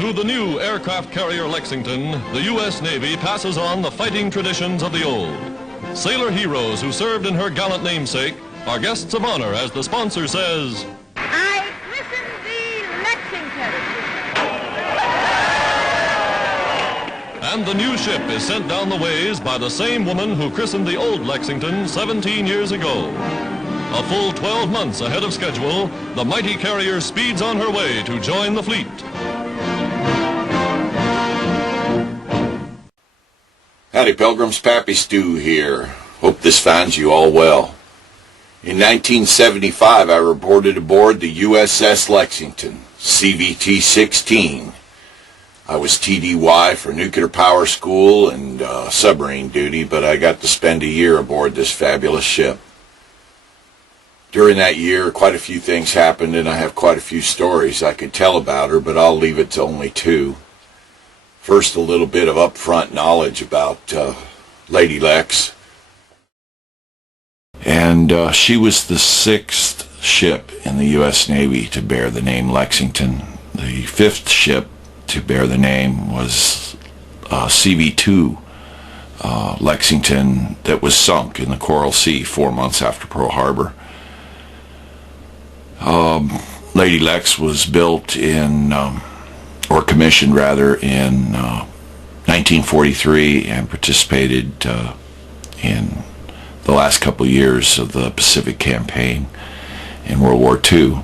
To the new aircraft carrier Lexington, the U.S. Navy passes on the fighting traditions of the old. Sailor heroes who served in her gallant namesake are guests of honor as the sponsor says, I christen thee Lexington. And the new ship is sent down the ways by the same woman who christened the old Lexington 17 years ago. A full 12 months ahead of schedule, the mighty carrier speeds on her way to join the fleet. Howdy Pilgrims, PappyStu here. Hope this finds you all well. In 1975 I reported aboard the USS Lexington CV-16. I was TDY for nuclear power school and submarine duty, but I got to spend a year aboard this fabulous ship. During that year, quite a few things happened, and I have quite a few stories I could tell about her, but I'll leave it to only two. First, a little bit of upfront knowledge about Lady Lex. And she was the sixth ship in the U.S. Navy to bear the name Lexington. The fifth ship to bear the name was CV-2 Lexington that was sunk in the Coral Sea 4 months after Pearl Harbor. Lady Lex was built in, or commissioned rather, in 1943 and participated in the last couple of years of the Pacific Campaign in World War II.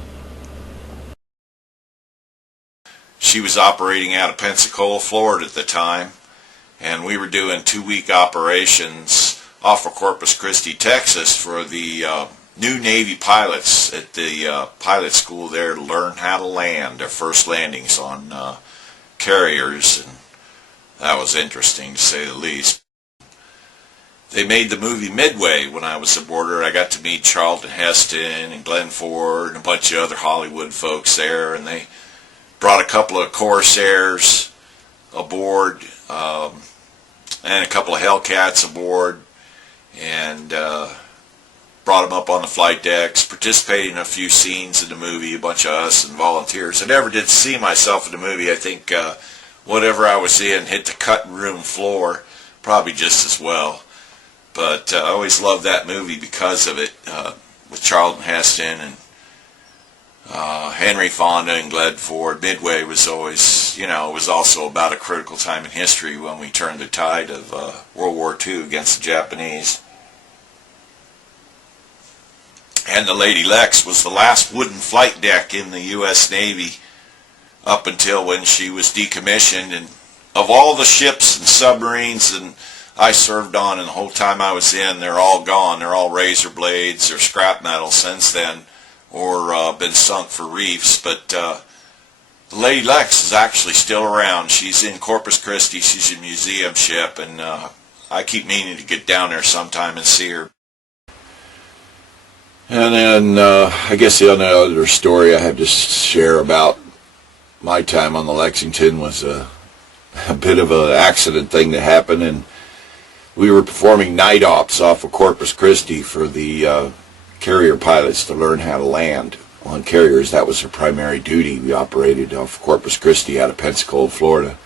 She was operating out of Pensacola, Florida at the time, and we were doing 2-week operations off of Corpus Christi, Texas for the new Navy pilots at the pilot school there to learn how to land, their first landings on carriers, and that was interesting to say the least. They made the movie Midway when I was aboard her. I got to meet Charlton Heston and Glenn Ford and a bunch of other Hollywood folks there, and they brought a couple of Corsairs aboard and a couple of Hellcats aboard, and brought them up on the flight decks, participated in a few scenes in the movie, a bunch of us and volunteers. I never did see myself in the movie. I think whatever I was in hit the cutting room floor probably just as well. But I always loved that movie because of it, with Charlton Heston and Henry Fonda and Glenn Ford. Midway was always, it was also about a critical time in history when we turned the tide of World War II against the Japanese. And the Lady Lex was the last wooden flight deck in the U.S. Navy up until when she was decommissioned. And of all the ships and submarines and I served on, and the whole time I was in, they're all gone. They're all razor blades or scrap metal since then, or been sunk for reefs. But the Lady Lex is actually still around. She's in Corpus Christi. She's a museum ship, and I keep meaning to get down there sometime and see her. And then I guess the other story I have to share about my time on the Lexington was a bit of an accident thing that happened, and we were performing night ops off of Corpus Christi for the carrier pilots to learn how to land on carriers. That was their primary duty. We operated off Corpus Christi out of Pensacola, Florida.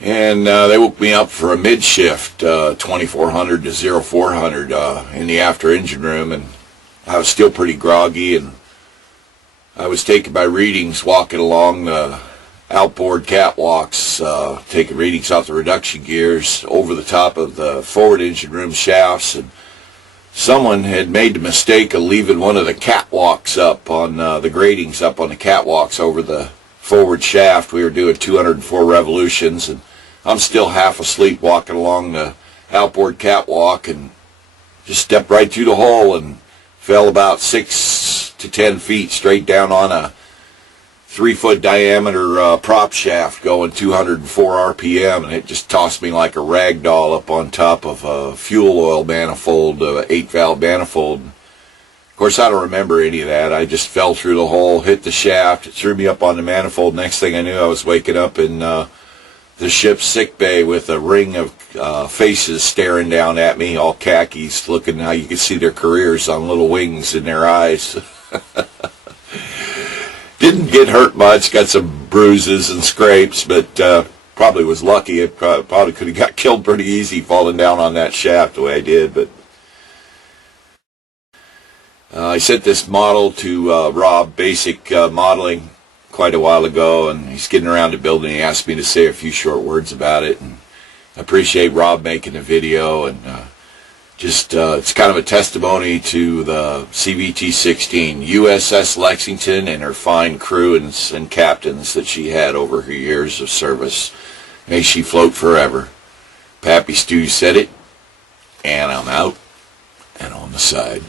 And they woke me up for a mid-shift, 2400 to 0400 in the after engine room, and I was still pretty groggy, and I was taking my readings walking along the outboard catwalks, taking readings off the reduction gears over the top of the forward engine room shafts, and someone had made the mistake of leaving one of the catwalks up on the gratings up on the catwalks over the forward shaft. We were doing 204 revolutions, and I'm still half asleep walking along the outboard catwalk, and just stepped right through the hole and fell about 6 to 10 feet straight down on a 3-foot diameter prop shaft going 204 RPM, and it just tossed me like a rag doll up on top of a fuel oil manifold, 8-valve manifold. Of course, I don't remember any of that. I just fell through the hole, hit the shaft, it threw me up on the manifold. Next thing I knew, I was waking up in the ship's sick bay with a ring of faces staring down at me, all khakis, looking how you could see their careers on little wings in their eyes. Didn't get hurt much, got some bruises and scrapes, but probably was lucky. It probably could have got killed pretty easy falling down on that shaft the way I did. But I sent this model to Rob, Basic Modeling, quite a while ago, and he's getting around to building. He asked me to say a few short words about it, and I appreciate Rob making the video, and it's kind of a testimony to the CV-16, USS Lexington, and her fine crew and captains that she had over her years of service. May she float forever. PappyStu said it, and I'm out and on the side.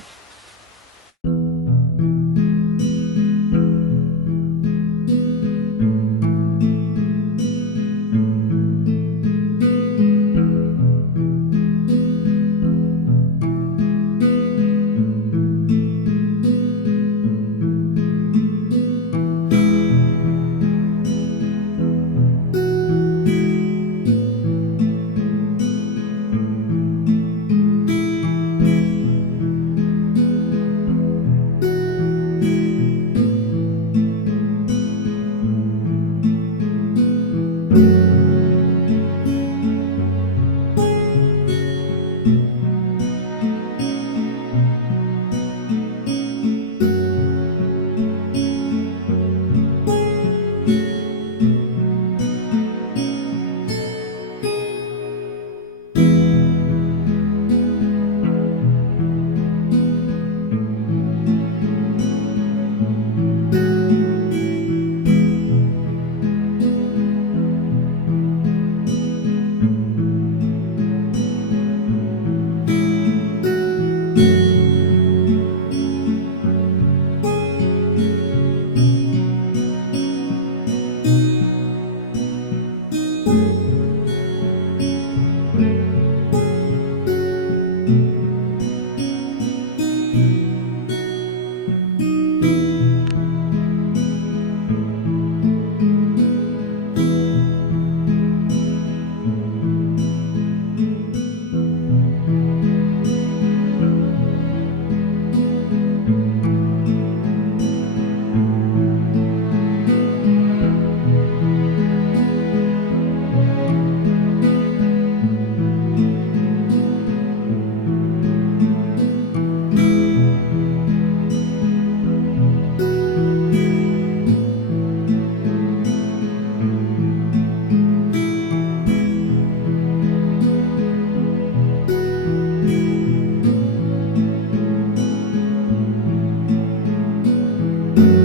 you.